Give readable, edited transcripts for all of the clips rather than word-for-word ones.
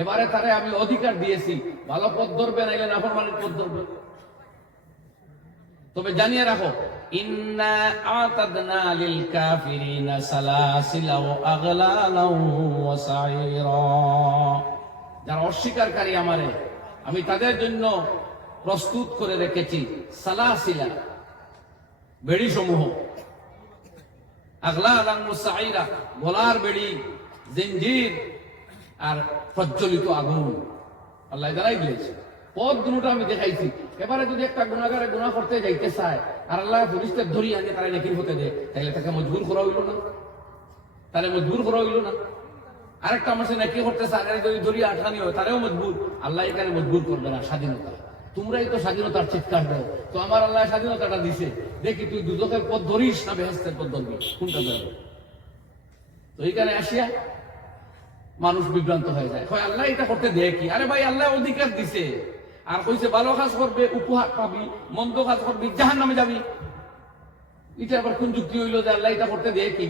এবারে তারে আমি অধিকার দিয়েছি, ভালো পথ ধরবে, নাইলে নাফরমানির পথ ধরবে। তবে জানিয়ে রাখো, ইন্না আতাদনা লিল কাফিরিনা সালাসিলা ওয়া আগলালা ওয়া সাইরা, যারা অস্বীকারী আমারে, আমি তাদের জন্য প্রস্তুত করে রেখেছি সালাসিলা, বেড়ি সমূহ, আগলালা ওয়া সাইরা, গলার বেড়ি, জিঞ্জির আর প্রজ্বলিত আগুন। আল্লাহ জানাই দিয়েছে, পথ দুটো আমি দেখাইছি। এবারে যদি একটা গুনাহগারে গুনাহ করতে যাইতে চায় আর আল্লাহ পুলিশদের ধরিয়ে আনিয়ে তারা নেকির হতে দেয়, তাহলে তাকে মজবুর করা হইল না? তাহলে মজবুর করা হইল না? আরেকটা মানুষের নেকি করতে চায়, যদি ধরিয়ে আঠানি হয় তারাও মজবুর। আল্লাহ এখানে মজবুর করবে না, স্বাধীনতা। তোমরাই তো স্বাধীনতার চিৎকার দাও, তো আমার আল্লাহ স্বাধীনতাটা দিছে, দেখি তুই দুদকের পথ ধরিস না বেহেশতের পথ ধরবি, কোনটা ধরবি? তো এইখানে আসিয়া মানুষ বিভ্রান্ত হয়ে যায়, হয় আল্লাহ এটা করতে দেয় কি? আরে ভাই, আল্লাহ অধিকার দিছে, আর কইছে ভালো কাজ করবে উপহার পাবি, মন্দ কাজ করবি জাহান্নামে যাবি। এটা আবার কোন যুক্তি হইল যে আল্লাহ এটা করতে দেয় কি?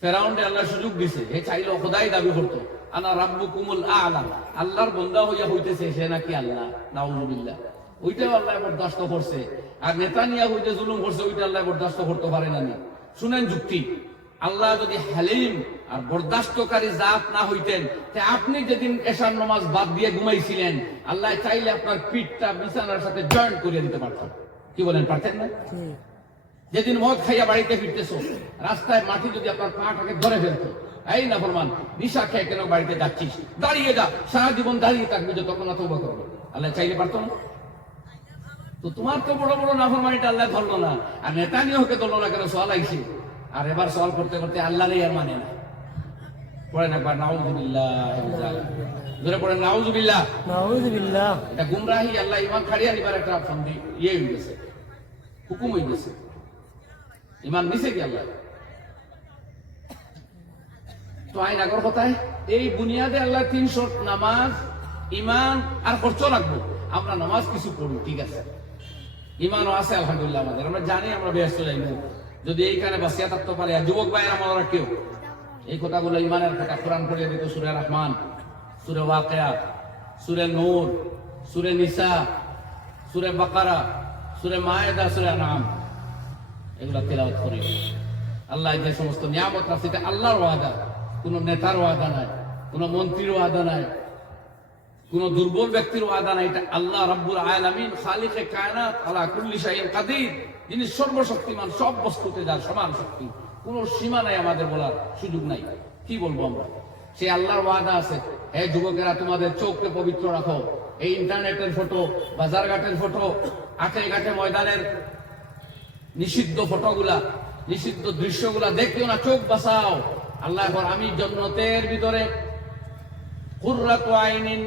ফেরাউনকে আল্লাহ সুযোগ দিছে, হে চাইলো খোদাই দাবি করতো, আনা রাব্বুকুমুল আ'লা, আল্লাহর বান্দা হইয়া হইতেছে সে নাকি আল্লাহ, নাউযুবিল্লাহ। ওইটাও আল্লাহ বরদাস্ত করছে। আর নেতানিয়াহু হইতে জুলুম করছে, ওইটা আল্লাহ বরদাস্ত করতে পারে না। শুনেন যুক্তি, আল্লাহ যদি হালিম আর বরদাস্তকারী জাত না হইতেন, আপনি যেদিন এশার নামাজ বাদ দিয়ে ঘুমাইছিলেন, আল্লাহ চাইলে আপনার পিঠটা বিছানার সাথে জয়েন্ট করিয়ে দিতে পারতেন। কি বলেন, পারতেন না? যেদিন মদ খাইয়া বাড়িতে ফিরতেছো, রাস্তায় মাটি যদি আপনার পাটাকে ধরে ফেলতো, এই নাফরমান নিশা খেয়ে কেন বাড়িতে যাচ্ছিস, দাঁড়িয়ে যা, সারা জীবন দাঁড়িয়ে থাকবি যতক্ষণ না তওবা করবে, আল্লাহ চাইলে পারতো না? তো তোমার তো বড় বড় নাফরমানিটা আল্লাহ ধরলো না, আর নেতানিয়াহুকে ধরলো না কেন? সওয়াল আইছে। আর এবার সওয়াল করতে করতে আল্লাহ আর মানে না। পড়েন একবার নাউযুবিল্লাহ, ধরে পড়েন নাউযুবিল্লাহ, নাউযুবিল্লাহ। এটা গুমরাহি, আল্লাহ ইমান খাড়িয়া নিবার একটা ফন্দি ইয়ে হয়ে গেছে, হুকুম হয়ে গেছে। ইমান নিছে কি আল্লাহ? তো আইন আগর কথায় এই বুনিয়াদে আল্লাহ 3 শর্ত, নামাজ, ইমান আর খরচ রাখবো। আমরা নামাজ কিছু পড়ি, ঠিক আছে, ইমানও আছে আলহামদুলিল্লাহ আমাদের, আমরা জানি আমরা ব্যস্ত যাইব। যদি এইখানে বাঁচিয়া থাকতে পারে, যুবক ভাইয়ের আমরা কেউ এই কথাগুলো ইমানের কথা কোরআন পড়িয়ে দিত, সূরা রহমান, সূরা ওয়াকিয়া, সূরা নূর, সূরা নিসা, সূরা বাকারা, সূরা মায়েদা, সূরা নাম, এগুলা তেলাওয়াত করি। আল্লাহ যে সমস্ত নিয়ামত আছে, এটা আল্লাহর ওয়াদা, কোন নেতার ওয়াদা নাই, কোন মন্ত্রীর ওয়াদা নাই, কোন দুর্বল ব্যক্তির ওয়াদা নাই। এটা আল্লাহ রাব্বুল আলামিন, খালিকে কায়নাত, আলা কুল্লি শাইইন কাদির, যিনি সর্বশক্তিমান, সব বস্তুতে যার সমান শক্তি, কোন সীমা নাই, আমাদের বলার সুযোগ নাই। কি বলবো আমরা? সে আল্লাহর ওয়াদা আছে, হে যুবকেরা তোমাদের চোখকে পবিত্র রাখো, এই ইন্টারনেটের ফটো, বাজার ঘাটের ফটো, আটে ঘাটে ময়দানের নিষিদ্ধ ফটোগুলা, নিষিদ্ধ দৃশ্যগুলা দেখিও না, চোখ বাঁচাও। আল্লাহ এখন আমি জান্নাতের ভিতরে কুররাতু আইনিন,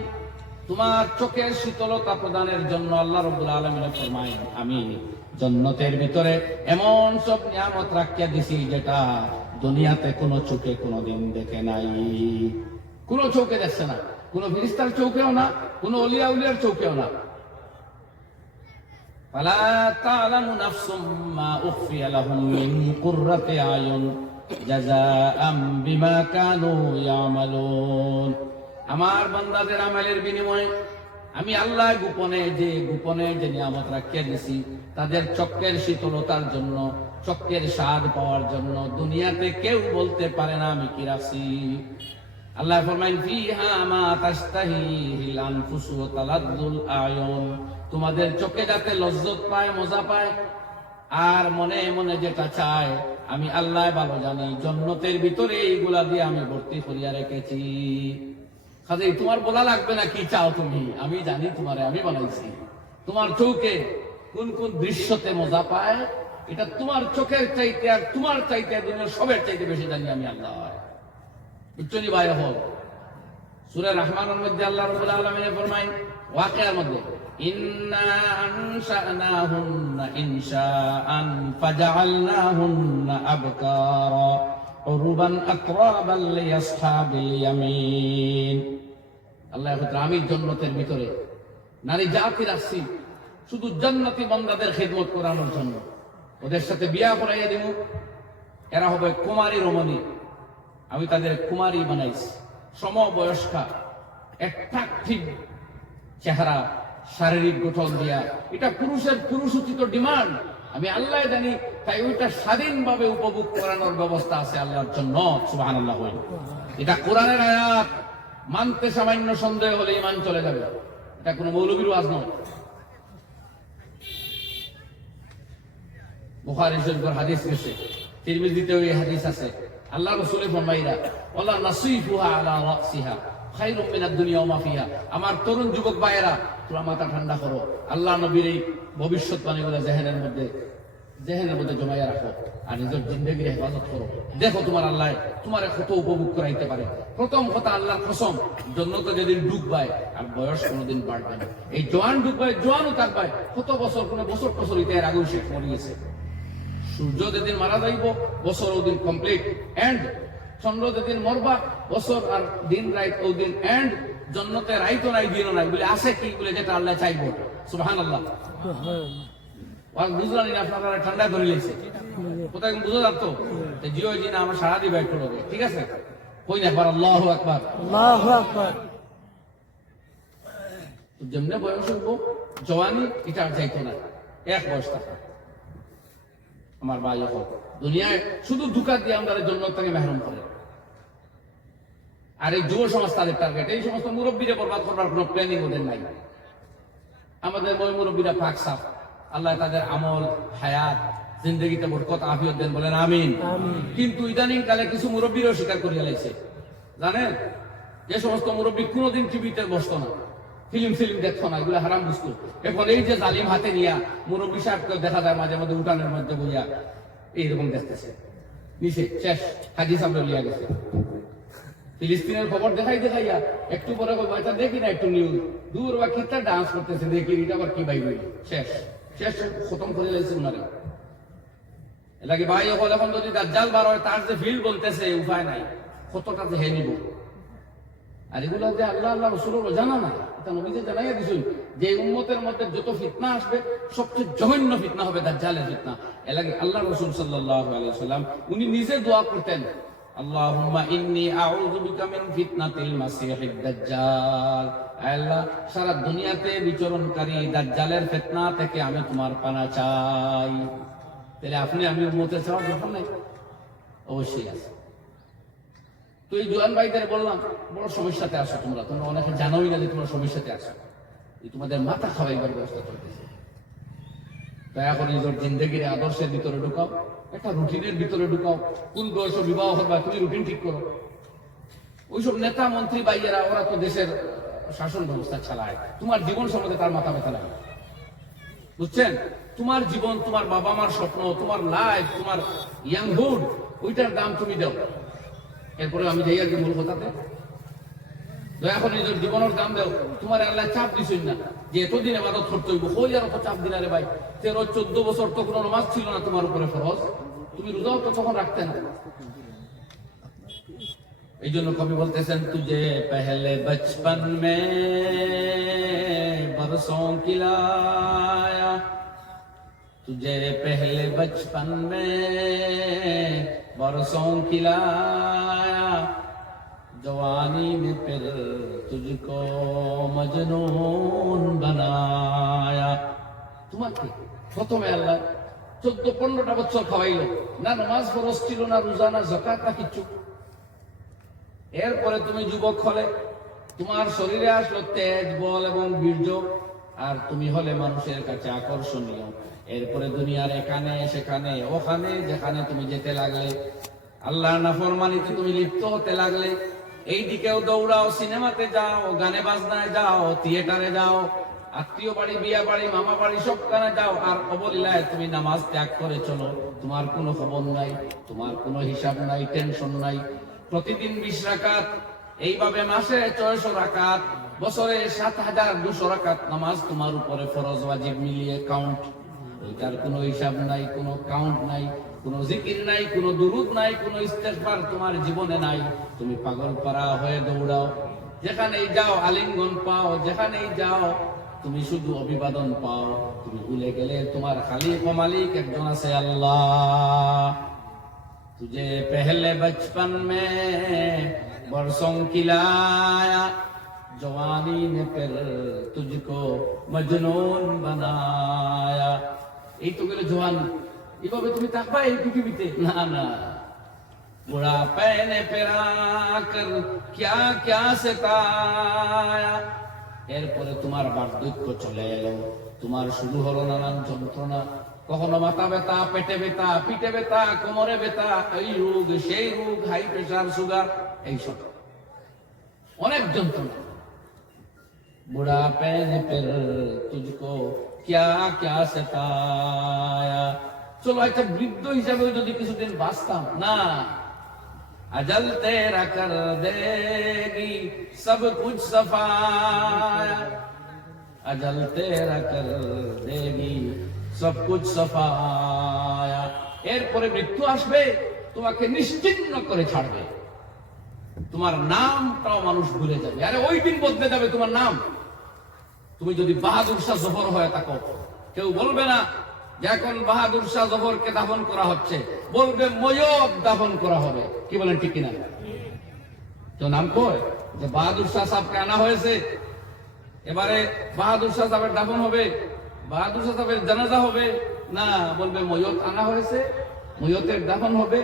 তোমার চোখের শীতলতা প্রদানের জন্য আল্লাহ রাব্বুল আলামিন ফরমায়, আমি জান্নাতের ভিতরে এমন সব নিয়ামত রাখিয়া দিছি যেটা দুনিয়াতে কোনো চোখে কোনোদিন দেখে নাই, কোনো চোখে দেখছে না, কোনো ফেরেশতার চোখেও না, কোনো ওলিয়া উলিয়ার চোখেও না। ফালা তা'লামু নাফসুম মা উখফিয়া লাহুম মিন কুররাতি আয়ুন জাযাআম বিমা কানু ইয়ামালুন। আমার বান্দাদের আমলের বিনিময়ে আমি আল্লাহ গোপনে যে নিয়ামত রাখিয়া দিছি, তাদের চক্ষের শীতলতার জন্য, চক্ষের স্বাদ পাওয়ার জন্য দুনিয়াতে কেউ বলতে পারে না আমি কি রাখছি। আল্লাহ ফরমাইন, ফিহা মা তাশতাহিল আনফুসু ওয়া তালাদ্দুল আয়ুন, তোমাদের চোখে যাতে লজ্জত পায়, মজা পায়, আর মনে মনে যেটা চায়, আমি আল্লাহ ভালো জানি। জান্নাতের ভিতরে এইগুলা দিয়ে আমি ভর্তি করিয়া রেখেছি। কাজে তোমার বলা লাগবে না কি চাও তুমি, আমি জানি তোমারে আমি বানাইছি। তোমার চোখে কোন কোন দৃশ্যতে মজা পায়, এটা তোমার চোখের চাইতে আর তোমার চাইতে দুনিয়ার সবের চাইতে বেশি জানি আমি আল্লাহ। বুঝছনি ভাই? হল সূরা রহমানের মধ্যে আল্লাহ রাব্বুল আলামিন ফরমায়, ওয়াকিয়ার মধ্যে, ইন্না আনশানাহুন্না ইনশাআন ফাজআলনাহুন্না আবকারা উরুবান আতরাবান লিআসহাবিল ইয়ামিন। আল্লাহ বলেন, আমি জান্নাতের ভিতরে নারী জাতি রাখছি শুধু জান্নাতি বান্দাদের খিদমত করানোর জন্য। ওদের সাথে বিয়া করাইয়া দিব, এরা হবে কুমারী রমণী, আমি তাদের কুমারী বানাইছি। সমবয়স্কা, অ্যাট্রাকটিভ চেহারা, শারীরিক গঠন দিয়া, এটা পুরুষের পুরুষোচিত ডিমান্ড। আমি আল্লাহ জানি, তাই ওইটা স্বাধীনভাবে উপভোগ করানোর ব্যবস্থা আছে আল্লাহর জন্য। সুবহানাল্লাহ। এটা কোরআনের আয়াত, মানতে সামান্য সন্দেহ হলে ঈমান চলে যাবে। এটা কোনো মৌলবীর ওয়াজ নয়। বুখারী শরীফের হাদিস গেছে, তিরমিজিতেও এই হাদিস আছে। আল্লাহ রাসূল ফরমাইরা, ওয়ালা নাসিফুহা আলা রাসিহা খায়রুম মিনাদ দুনিয়া ওয়া মা ফিহা। আমার তরুণ যুবক ভাইয়েরা, তোমরা মাথা ঠান্ডা করো, আল্লাহ নবীর এই ভবিষ্যৎবাণীগুলো জেহেনের মধ্যে জমাইয়া রাখো, আর নিজের জিন্দেগির হেফাজত করো। দেখো তোমার আল্লাহ তোমার কত উপভোগ করাইতে পারে। প্রথম কথা, আল্লাহর কসম, জন্নত যেদিন ডুববায় আর বয়স কোনোদিন বাড়বে না। এই জোয়ান ডুববায়, জোয়ানও থাকবায়, কত বছর, কোনো বছর হইতে এর আগেও শেষ মরিয়েছে। সূর্য যেদিন মারা যাইব, বছর ওদিন কমপ্লিট এন্ড। চন্দ্র যেদিন মরবা, বছর আর দিন রাইট ওদিন এন্ড। জন্নতে রাইতও নাই, দিনও নাই, বলে আছে কি, বলে যেটা আল্লাহ চাইবো। সুবহানাল্লাহ। বুঝলাম না, আপনারা ঠান্ডা করে লিখছে কোথায় বুঝো যাতো জিও জি না, আমার সারা দিবে একটু লোকে, ঠিক আছে? কই না একবার আল্লাহু আকবার, আল্লাহু আকবার। যেমনে বয়স হইব, জওয়ানি এটা আর যাইতো না, এক বয়স থাকা। আমার ভাই হোক, দুনিয়ায় শুধু ধোঁকা দিয়ে আমরা জন্নতটাকে মেহরুম করে। আর এই যুব সমাজ তাদের টার্গেট। এই সমস্ত মুরব্বীরা বরবাদ করবার কোনো প্ল্যানিং ওদের নাই। আমাদের ওই মুরব্বীরা পাক সাফ, আল্লাহ তাদের আমল, হায়াত, জিন্দগিতে বরকত আফিয়ত দেন, বলেন আমিন। কিন্তু ইদানিং কালে কিছু মুরব্বীরাও স্বীকার করিয়া লাইছে। জানেন, যে সমস্ত মুরব্বী কোনোদিন টিভিতে বসতো না, ফিল্ম দেখতো না, এগুলো হারাম বুঝতো, এখন এই যে জালিম হাতে নিয়া মুরব্বী সাহেবকে দেখা যায় মাঝে মধ্যে উঠানের মধ্যে বইয়া এইরকম দেখতেছে, নিচে শেষ হাজি সাহেব লিয়া গেছে। ফিলিস্তিনের খবর দেখাইয়া একটু পরে এটা দেখি না, একটু নিউজ দূর বা কিতা ডান্স করতেছে, দেখি এটা আবার কি বাইবে, শেষ খতম করে লাইছে উনারে। এলাকি ভাই হল, এখন যদি দাজ্জাল বার হয়, তার যে ফিল্ড বলতেছে, উপায় নাই, কতটা যে হে নিব। আর এগুলো যে আল্লাহ রাসূলুর জানা না, এটা নবীকে জানাইয়া দিছেন যে উম্মতের মধ্যে যত ফিতনা আসবে, সবচেয়ে জঘন্য ফিতনা হবে দাজ্জালের ফিতনা। এলাকি আল্লাহ রাসূল সাল্লাল্লাহু আলাইহি ওয়াসাল্লাম উনি নিজে দোয়া করতেন, আল্লাহুম্মা ইন্নী আউযু বিকা মিন ফিতনাতিল মাসিহিদ দাজ্জাল। আল্লাহ, সারা দুনিয়াতে বিচরণকারী দাজ্জালের ফিতনা থেকে আমি তোমার পানা চাই। তাহলে আপনি আমি উম্মতের চাওয়ার দরকার নাই? অবশ্যই আছে। তো এই জোয়ান ভাইদের বললাম, বড় সমস্যাতে আসো তোমরা অনেকে জানোই না যে তোমরা সমস্যাতে আসো। এই তোমাদের মাথা খাওয়াইবার ব্যবস্থা চলতেছে। তাই এখন নিজের জিন্দগির আদর্শের ভিতরে ঢুকাও, একটা রুটিনের ভিতরে ঢুকাও। কোন বয়স বিবাহ হবে তুমি রুটিন ঠিক করো। ওইসব নেতা মন্ত্রী ভাইয়েরা, ওরা তো দেশের শাসন ব্যবস্থা চালায়, তোমার জীবন সম্বন্ধে তার মাথা ব্যথা লাগে, বুঝছেন? তোমার জীবন, তোমার বাবা মার স্বপ্ন, তোমার লাইফ, তোমার ইয়াংহুড, ওইটার দাম তুমি দাও। এরপরে আমি যাই আর কি মূল কথাতে, দয়া করে নিজের জীবনের দাম দাও। তোমার আল্লাহ চাপ দিছেন না যে এতদিন ইবাদত করতে হইব, কই আর অত চাপ দিলা রে ভাই? 13-14 বছর তো কোনো নামাজ ছিল না তোমার উপরে ফরজ, তুমি রোজাও তো তখন রাখতে না। এই জন্য কবি বলতেছেন, তুঝে পহলে বচপন মে বরসোं की लाया, तुझे पहले बचपन में बरसों की लाया, जवानी में फिर तुझको मजनून बनाया। তোমাকে প্রথমে আল্লাহ 14-15টা বছর খাওয়াইলো না, নামাজ ফরজ ছিল না, রোজা না, যাকাত না, কিচ্ছু। এরপরে তুমি যুবক হলে, তোমার শরীরে আসলো তেজ, বল এবং বীর্য, আর তুমি হলে মানুষের কাছে আকর্ষণীয়। এরপরে দুনিয়ার এখানে সেখানে ওখানে যেখানে তুমি যেতে লাগলে, আল্লাহর নাফরমানিতে তুমি লিপ্ত হতে লাগলে। এই দিকেও দৌড়াও, সিনেমাতে যাও, গানে বাজনায় যাও, থিয়েটারে যাও, আত্মীয় বাড়ি, বিয়া বাড়ি, মামা বাড়ি, সবখানে যাও, আর অবলীলায় তুমি নামাজ ত্যাগ করে চলো। তোমার কোনো খবর নাই, তোমার কোনো হিসাব নাই, টেনশন নাই। প্রতিদিন 20 রাকাত, এইভাবে মাসে 600 রাকাত, বছরে 7200 রাকাত নামাজ তোমার উপরে ফরজ ওয়াজিব মিলিয়ে কাউন্ট। এটার কোনো হিসাব নাই, কোনো কাউন্ট নাই, কোনো জিকির নাই, কোনো দুরুদ নাই, কোনো ইস্তেগফার তোমার জীবনে নাই। তুমি পাগল পারা হয়ে দৌড়াও, যেখানেই যাও আলিঙ্গন পাও, যেখানেই যাও তুমি শুধু অভিবাদন পাও। তুমি ভুলে গেলে তোমার খালিক ও মালিক একজন আছে, আল্লাহ। तुझे पहले बचपन में बरसों खिलाया जवानी ने फिर तुझको मजनून बनाया। এই তো গেলে জওয়ান, এভাবে তুমি থাকবা এই পৃথিবীতে? না না, बुढ़ापे ने फिर आकर क्या क्या सताया। এরপরে তোমার বার্ধক্য চলে এলো, তোমার শুরু হলো নানান যন্ত্রণা, কখনো মাথা ব্যথা, পেটে ব্যথা, পিঠে ব্যথা, কোমরে ব্যথা, এই রোগ সেই রোগ, হাই প্রেসার, সুগার, এইসব অনেক যন্ত্রণা। বুढ़ापे ने फिर तुझको क्या क्या सताया। চলো একটা বৃদ্ধ হিসাবে যদি কিছুদিন বাঁচতাম, না, अजल तेरा कर देगी सब कुछ सफाया, अजल तेरा कर देगी सब कुछ सफाया। এরপরে মৃত্যু আসবে, তোমাকে নিশ্চিহ্ন করে ছাড়বে, তোমার নামটাও মানুষ ভুলে যাবে। আরে ওই দিন বদলে যাবে তোমার নাম। তুমি যদি বাহাদুর শাহ জফর হয়ে থাকো, কেউ বলবে না যে এখন বাহাদুর শাহ জফরকে দাফন করা হচ্ছে, বলবে ময়ূর দাফন করা হবে। কি বলেন, ঠিক কিনা? তো নাম কয় যে বাহাদুর শাহ সাহেবকে আনা হয়েছে, এবারে বাহাদুর শাহ সাহেবের দাফন হবে, বাহাদুর শাহ সাহেবের জানাজা হবে, না, বলবে ময়ূর আনা হয়েছে, ময়ূরের দাফন হবে,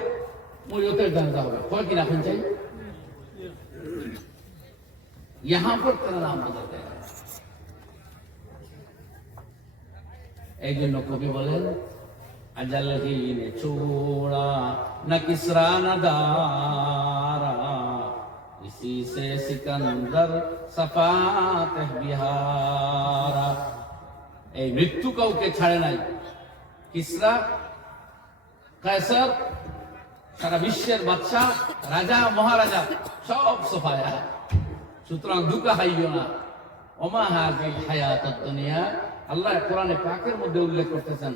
ময়ূরের জানাজা হবে। কয় কিনা এখন চাই यहाँ पर तेरा नाम बदल गया। এই জন্য কবি বলেন, अजल ही ने छोड़ा न किसरा न दारा, इसी से सिकंदर सफात बिहारा। এই মৃত্যু কাউকে ছাড়ে নাই, কিসরা, কায়সার, সারা বিশ্বের বাদশা, রাজা, মহারাজা সব সফায়া। সুতরাং দুঃখা হাইও না। ওমা হাযিল হায়াতুদ দুনিয়া, আল্লাহ কোরআনে পাকের মধ্যে উল্লেখ করতেছেন,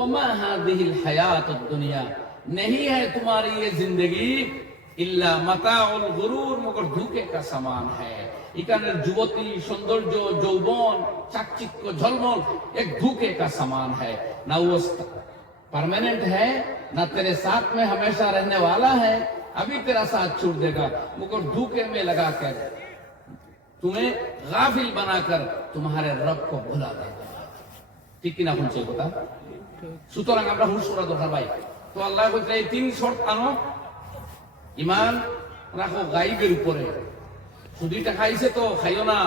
ওমা হাযিল হায়াতুদ দুনিয়া, नहीं है तुम्हारी ये जिंदगी इल्ला মাতাউল গুরুর, মগর ধোঁকে কা সামান है। এখানের যুবতী, সৌন্দর্য, যৌবন, চাকচিক্য, ঝলমল एक धोखे का सामान है। ना वो परमानेंट है, ना तेरे साथ में हमेशा रहने वाला है, अभी तेरा साथ छूट देगा, मगर धोखे में लगा कर तुम्हें गाफिल बनाकर तुम्हारे रब को भुला देगा। ঠিক কিনা শুনছে কথা? সুতরাং আমরা হুঁশ করা দরকার ভাই। তো আল্লাহ বলছে এই তিন শর্ত আনো, ইমান রাখো গাইবের উপরে। শুধুটা খাইছে তো খাইও না,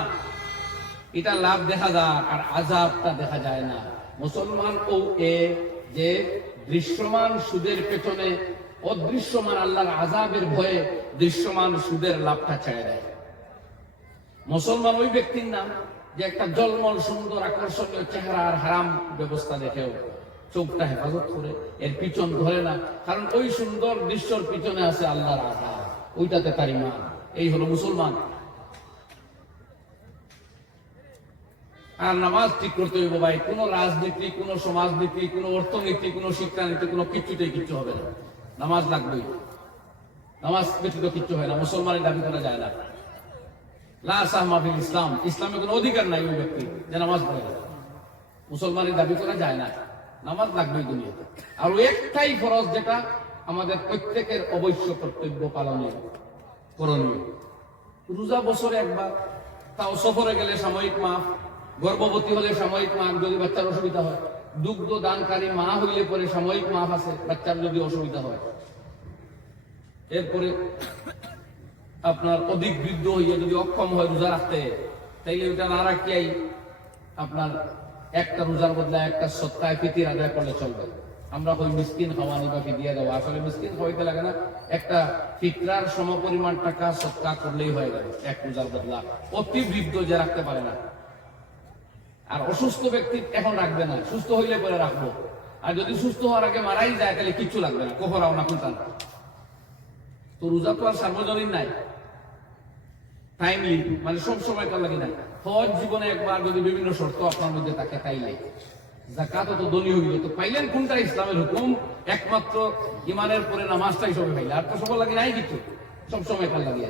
এটা লাভ দেখা যায় আর আযাবটা দেখা যায় না। মুসলমান ও এ যে দৃশ্যমান সুদের পেছনে অদৃশ্যমান আল্লাহর আযাবের ভয়ে দৃশ্যমান সুদের লাভটা ছেড়ে দেয়। মুসলমান ওই ব্যক্তির নাম যে একটা জলমল সুন্দর আকর্ষণীয় চেহারা আর হারাম ব্যবস্থা দেখেও চোখটা হেফাজত করে এর পিছন ধরে না, কারণ ওই সুন্দর দৃশ্যর পিছনে আছে আল্লাহর আযাব, ওইটাতে তার ঈমান। এই হলো মুসলমান। আর নামাজ ঠিক করতে হইব ভাই। কোন রাজনীতি, কোন সমাজনীতি, কোন অর্থনীতি, কোন শিক্ষানীতি, কোন কিচ্ছুতেই কিচ্ছু হবে না। নামাজ লাগবেই। নামাজ ব্যতীত কিচ্ছু হয় না। মুসলমানের দাবি করা যায় না। লা সাহমা ফিল ইসলাম, ইসলামে কোনো অধিকার নাই ওই ব্যক্তি যে নামাজ পড়ে না। মুসলমানের দাবি করা যায় না। নামাজ লাগবেই দুনিয়াতে। আর একটাই ফরজ যেটা আমাদের প্রত্যেকের অবশ্য কর্তব্য পালনের করণীয়, রোজা বছরে একবার, তাও সফরে গেলে সাময়িক মাফ, গর্ভবতী হলে সাময়িক মাফ যদি বাচ্চার অসুবিধা হয়, দুগ্ধ দানকারী মা হইলে পরে সাময়িক মাফ আছে বাচ্চার যদি অসুবিধা হয়। এরপরে আপনার অধিক বৃদ্ধ হইয়া যদি অক্ষম হয় রোজা রাখতে, তাইলে ওটা না রাখিয়াই আপনার একটা রোজার বদলে একটা সৎকায় ফিতির আদায় করলে চলবে। আমরা ওই মিসকিন খাওয়ানি বা ফিদিয়া দেওয়া, আসলে মিসকিন খাওয়াইতে লাগে না, একটা ফিতরার সমপরিমাণ টাকা সৎকা করলেই হয়ে গেল এক রোজার বদলা। অতি বৃদ্ধ যে রাখতে পারে না, আর অসুস্থ ব্যক্তি এখন রাখবে না, সুস্থ হইলে পরে রাখবো। আর যদি সুস্থ হওয়ার আগে মারাই যায় তাহলে কিচ্ছু লাগবে না, কোহরাও না কুলতান। তো রোজা তো আর সার্বজনীন নাই, টাইমলি, মানে সব সময় কার লাগে না। হজ জীবনে একবার যদি বিভিন্ন শর্ত আপনার মধ্যে থাকে তাইলে। যাকাত তো দলীয় হইল, তো পাইলেন কোনটা ইসলামের হুকুম? একমাত্র ইমানের পরে নামাজটাই সবে পাইলে, আর তো সবার লাগে নাই কিছু, সব সময় কার লাগিয়ে